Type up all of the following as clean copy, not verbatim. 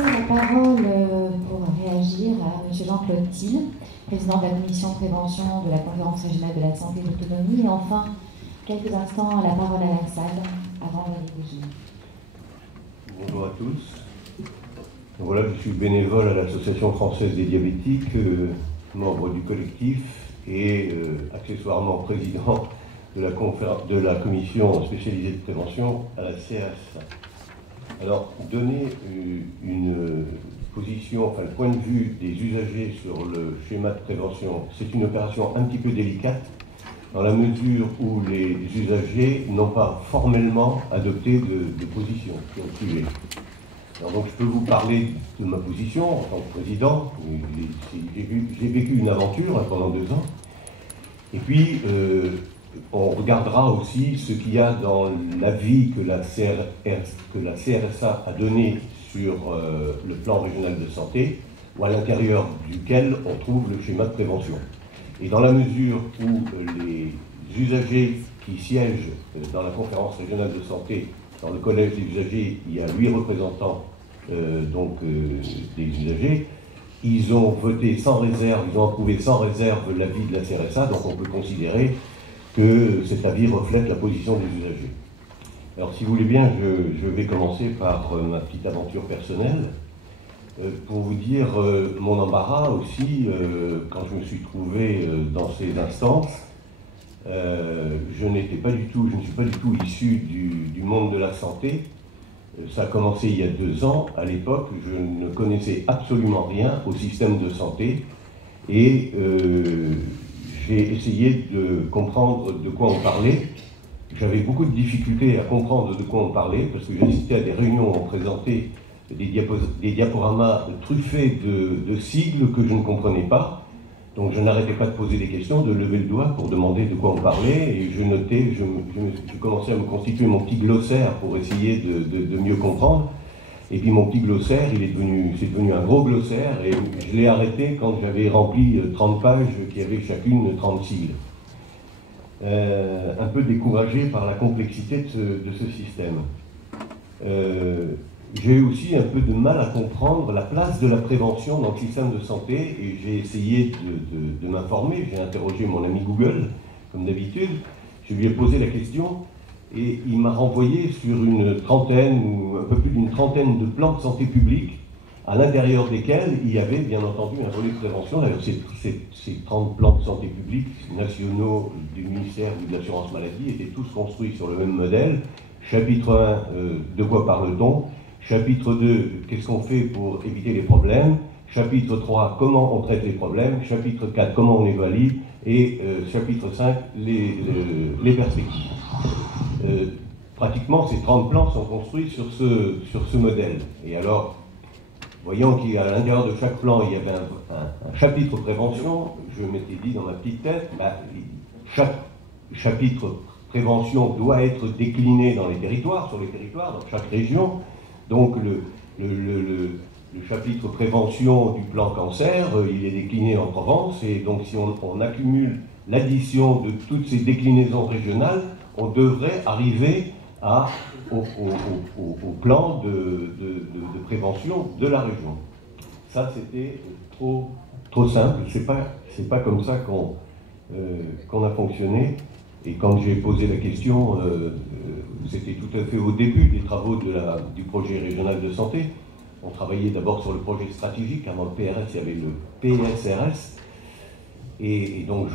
passer la parole pour réagir à M. Jean-Claude Thill, président de la commission de prévention de la Conférence régionale de la santé et de l'autonomie. Et enfin, quelques instants, la parole à la salle avant Valérie Bougie. Bonjour à tous. Voilà, je suis bénévole à l'Association française des diabétiques, membre du collectif et accessoirement président de la commission spécialisée de prévention à la CRSA. Alors, donner une position, enfin le point de vue des usagers sur le schéma de prévention, c'est une opération un petit peu délicate, dans la mesure où les usagers n'ont pas formellement adopté de position sur le sujet. Alors donc je peux vous parler de ma position en tant que président. J'ai vécu une aventure pendant 2 ans. Et puis, on regardera aussi ce qu'il y a dans l'avis que la CRSA a donné sur le plan régional de santé, ou à l'intérieur duquel on trouve le schéma de prévention. Et dans la mesure où les usagers qui siègent dans la conférence régionale de santé, dans le collège des usagers, il y a 8 représentants des usagers, ils ont voté sans réserve, ils ont approuvé sans réserve l'avis de la CRSA, donc on peut considérer que cet avis reflète la position des usagers. Alors si vous voulez bien, je vais commencer par ma petite aventure personnelle, pour vous dire mon embarras aussi, quand je me suis trouvé dans ces instances. Je ne suis pas du tout issu du monde de la santé. Ça a commencé il y a 2 ans. À l'époque, je ne connaissais absolument rien au système de santé et j'ai essayé de comprendre de quoi on parlait. J'avais beaucoup de difficultés à comprendre de quoi on parlait parce que j'assistais à des réunions où on présentait des diaporamas truffés de sigles que je ne comprenais pas. Donc je n'arrêtais pas de poser des questions, de lever le doigt pour demander de quoi on parlait, et je notais, je commençais à me constituer mon petit glossaire pour essayer de mieux comprendre. Et puis mon petit glossaire, c'est devenu un gros glossaire, et je l'ai arrêté quand j'avais rempli 30 pages qui avaient chacune 30 sigles. Un peu découragé par la complexité de ce système. J'ai eu aussi un peu de mal à comprendre la place de la prévention dans le système de santé et j'ai essayé de m'informer. J'ai interrogé mon ami Google, comme d'habitude. Je lui ai posé la question et il m'a renvoyé sur une trentaine ou un peu plus d'une trentaine de plans de santé publique à l'intérieur desquels il y avait bien entendu un volet de prévention. D'ailleurs, ces 30 plans de santé publique nationaux du ministère ou de l'assurance maladie étaient tous construits sur le même modèle. Chapitre 1, de quoi parle-t-on ? Chapitre 2, qu'est-ce qu'on fait pour éviter les problèmes? Chapitre 3, comment on traite les problèmes? Chapitre 4, comment on évalue? Et chapitre 5, les perspectives. Pratiquement, ces 30 plans sont construits sur ce modèle. Et alors, voyant qu'à l'intérieur de chaque plan, il y avait un chapitre prévention, je m'étais dit dans ma petite tête, chaque chapitre prévention doit être décliné dans les territoires, sur les territoires, dans chaque région. Donc le chapitre prévention du plan cancer, il est décliné en Provence, et donc si on accumule l'addition de toutes ces déclinaisons régionales, on devrait arriver au plan de prévention de la région. Ça, c'était trop simple, c'est pas comme ça qu'on a fonctionné. Et quand j'ai posé la question, c'était tout à fait au début des travaux du projet régional de santé. On travaillait d'abord sur le projet stratégique, avant le PRS, il y avait le PSRS. Et donc,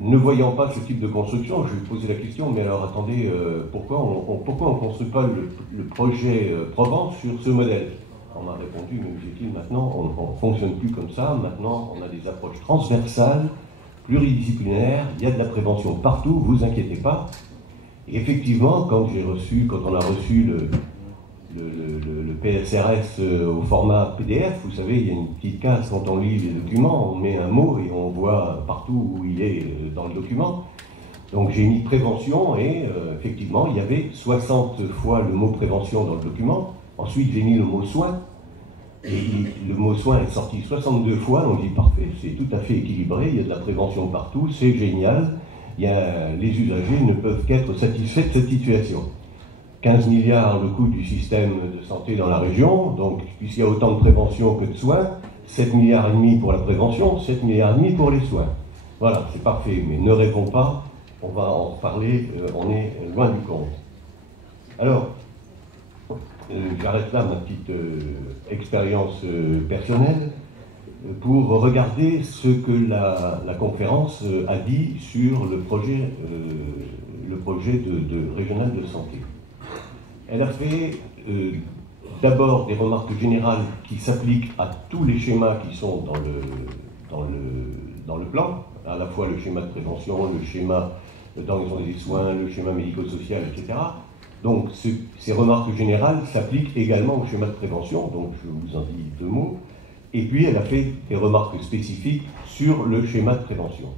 ne voyant pas ce type de construction, je lui ai posé la question, mais alors attendez, pourquoi on ne construit pas le projet Provence sur ce modèle? On m'a répondu, mais me dit-il, maintenant, on ne fonctionne plus comme ça, maintenant, on a des approches transversales, pluridisciplinaire, il y a de la prévention partout, vous inquiétez pas. Et effectivement, quand on a reçu le PSRS au format PDF, vous savez, il y a une petite case quand on lit les documents, on met un mot et on voit partout où il est dans le document. Donc j'ai mis prévention et effectivement, il y avait 60 fois le mot prévention dans le document. Ensuite, j'ai mis le mot soin. Et le mot soin est sorti 62 fois, on dit parfait, c'est tout à fait équilibré, il y a de la prévention partout, c'est génial, les usagers ne peuvent qu'être satisfaits de cette situation. 15 milliards le coût du système de santé dans la région, donc puisqu'il y a autant de prévention que de soins, 7 milliards et demi pour la prévention, 7 milliards et demi pour les soins. Voilà, c'est parfait, mais ne répond pas, on va en parler, on est loin du compte. Alors, j'arrête là ma petite expérience personnelle pour regarder ce que la conférence a dit sur le projet de régional de santé. Elle a fait d'abord des remarques générales qui s'appliquent à tous les schémas qui sont dans le plan, à la fois le schéma de prévention, le schéma d'organisation des soins, le schéma médico-social, etc. Donc ces remarques générales s'appliquent également au schéma de prévention, donc je vous en dis deux mots. Et puis elle a fait des remarques spécifiques sur le schéma de prévention.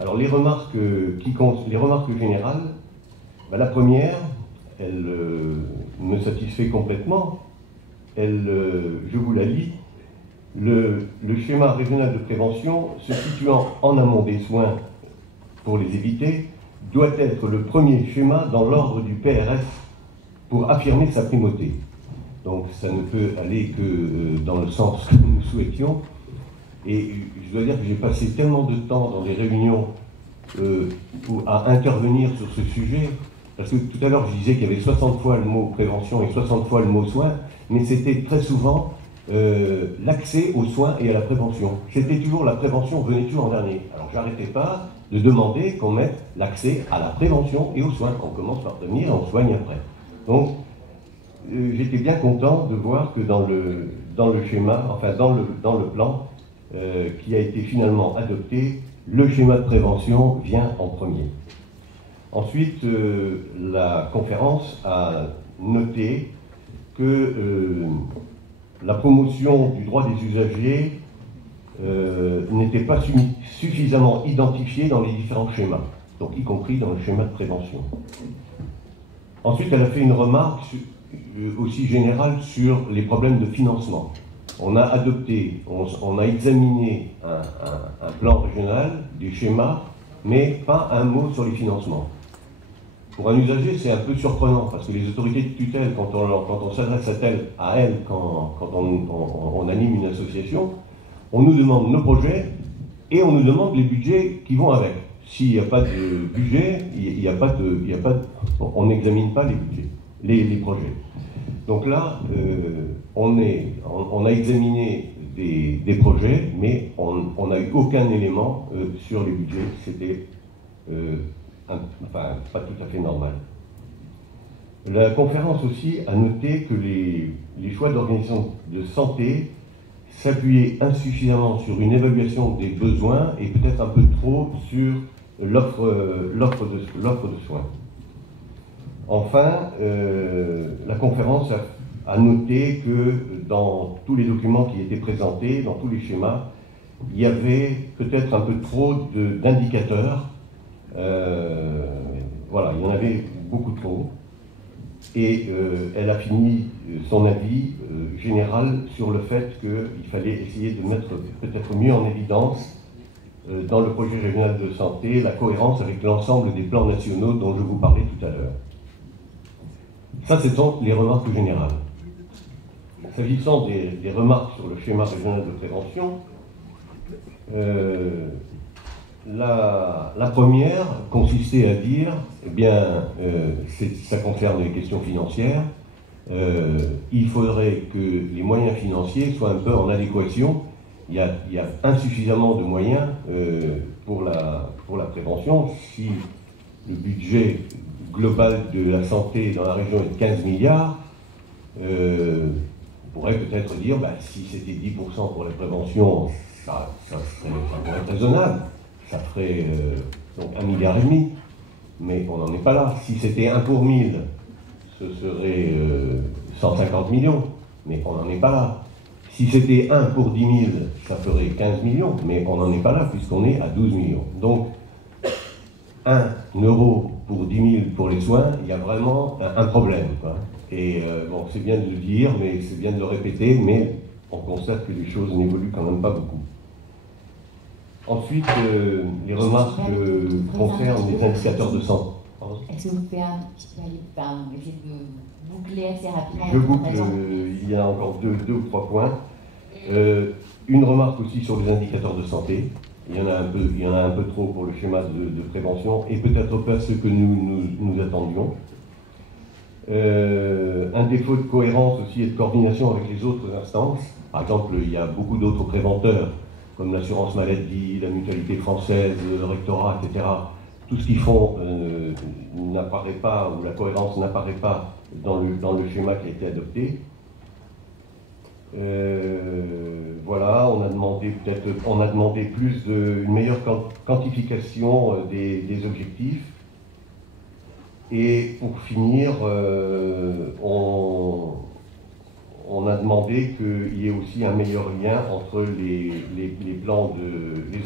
Alors les remarques générales, ben, la première, elle me satisfait complètement. Je vous la lis. Le schéma régional de prévention, se situant en amont des soins pour les éviter, doit être le premier schéma dans l'ordre du PRS pour affirmer sa primauté. Donc ça ne peut aller que dans le sens que nous souhaitions. Et je dois dire que j'ai passé tellement de temps dans des réunions à intervenir sur ce sujet, parce que tout à l'heure je disais qu'il y avait 60 fois le mot prévention et 60 fois le mot soin, mais c'était très souvent l'accès aux soins et à la prévention. C'était toujours la prévention, venait toujours en dernier. Alors j'arrêtais pas de demander qu'on mette l'accès à la prévention et aux soins. On commence par prévenir et on soigne après. Donc j'étais bien content de voir que dans le schéma, enfin dans le plan qui a été finalement adopté, le schéma de prévention vient en premier. Ensuite, la conférence a noté que la promotion du droit des usagers n'était pas suffisamment identifiée dans les différents schémas, donc y compris dans le schéma de prévention. Ensuite, elle a fait une remarque aussi générale sur les problèmes de financement. On a adopté, on a examiné un plan régional, des schémas, mais pas un mot sur les financements. Pour un usager, c'est un peu surprenant, parce que les autorités de tutelle, quand on s'adresse à elles, quand on anime une association, on nous demande nos projets et on nous demande les budgets qui vont avec. S'il n'y a pas de budget, on n'examine pas les budgets, les projets. Donc là, on a examiné des projets, mais on n'a eu aucun élément sur les budgets. C'était pas tout à fait normal. La conférence aussi a noté que les choix d'organisation de santé s'appuyaient insuffisamment sur une évaluation des besoins et peut-être un peu trop sur l'offre de soins. Enfin, la conférence a noté que dans tous les documents qui étaient présentés, dans tous les schémas, il y avait peut-être un peu trop d'indicateurs. Voilà, il y en avait beaucoup trop. Et elle a fini son avis général sur le fait qu'il fallait essayer de mettre peut-être mieux en évidence dans le projet régional de santé la cohérence avec l'ensemble des plans nationaux dont je vous parlais tout à l'heure. Ça, ce sont les remarques générales. S'agissant des remarques sur le schéma régional de prévention, la première consistait à dire, eh bien, ça concerne les questions financières, il faudrait que les moyens financiers soient un peu en adéquation. Il y a insuffisamment de moyens pour la prévention. Si le budget global de la santé dans la région est de 15 milliards, on pourrait peut-être dire, si c'était 10% pour la prévention, ça pourrait être raisonnable. Ça ferait donc 1,5 milliard, mais on n'en est pas là. Si c'était 1 pour 1000, ce serait 150 millions, mais on n'en est pas là. Si c'était 1 pour 10 000, ça ferait 15 millions, mais on n'en est pas là puisqu'on est à 12 millions. Donc, 1 euro pour 10 000 pour les soins, il y a vraiment un problème, quoi. Et bon, c'est bien de le dire, mais c'est bien de le répéter, mais on constate que les choses n'évoluent quand même pas beaucoup. Ensuite, les remarques concernent les indicateurs de santé. Est-ce que vous pouvez essayer de boucler assez rapidement? Je boucle, il y a encore deux ou trois points. Une remarque aussi sur les indicateurs de santé. Il y en a un peu trop pour le schéma de prévention et peut-être pas ce que nous attendions. Un défaut de cohérence aussi et de coordination avec les autres instances. Par exemple, il y a beaucoup d'autres préventeurs, comme l'assurance maladie, la mutualité française, le rectorat, etc. Tout ce qu'ils font n'apparaît pas, ou la cohérence n'apparaît pas dans le schéma qui a été adopté. Voilà, on a demandé une meilleure quantification des objectifs. Et pour finir, on a demandé qu'il y ait aussi un meilleur lien entre les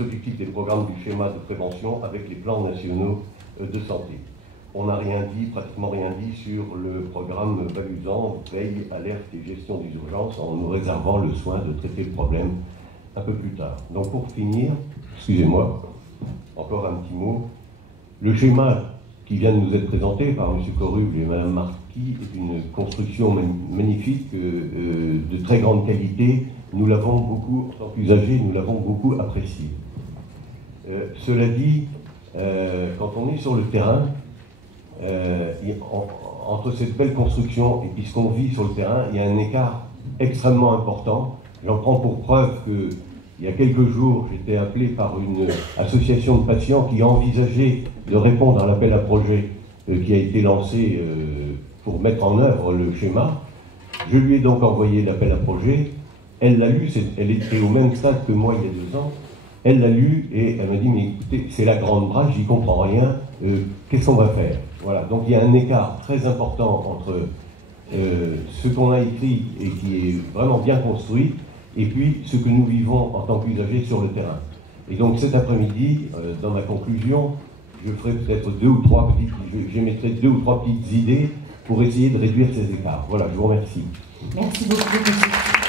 objectifs des programmes du schéma de prévention avec les plans nationaux de santé. On n'a pratiquement rien dit sur le programme Valorisant, veille, alerte et gestion des urgences, en nous réservant le soin de traiter le problème un peu plus tard. Donc pour finir, excusez-moi, encore un petit mot, le schéma qui vient de nous être présenté par M. Coruble et Mme Marquis est une construction magnifique, de très grande qualité. Nous l'avons beaucoup, en tant qu'usagers, nous l'avons beaucoup apprécié. Cela dit, quand on est sur le terrain, entre cette belle construction et puis ce qu'on vit sur le terrain, il y a un écart extrêmement important. J'en prends pour preuve qu'il y a quelques jours, j'étais appelé par une association de patients qui envisageait de répondre à l'appel à projet qui a été lancé pour mettre en œuvre le schéma. Je lui ai donc envoyé l'appel à projet. Elle l'a lu, elle était au même stade que moi il y a 2 ans. Elle l'a lu et elle m'a dit, mais écoutez, c'est la grande brasse, j'y comprends rien, qu'est-ce qu'on va faire? Voilà, donc il y a un écart très important entre ce qu'on a écrit et qui est vraiment bien construit, et puis ce que nous vivons en tant qu'usagers sur le terrain. Et donc cet après-midi, dans ma conclusion, je ferai peut-être j'émettrai 2 ou 3 petites idées pour essayer de réduire ces écarts. Voilà, je vous remercie. Merci beaucoup.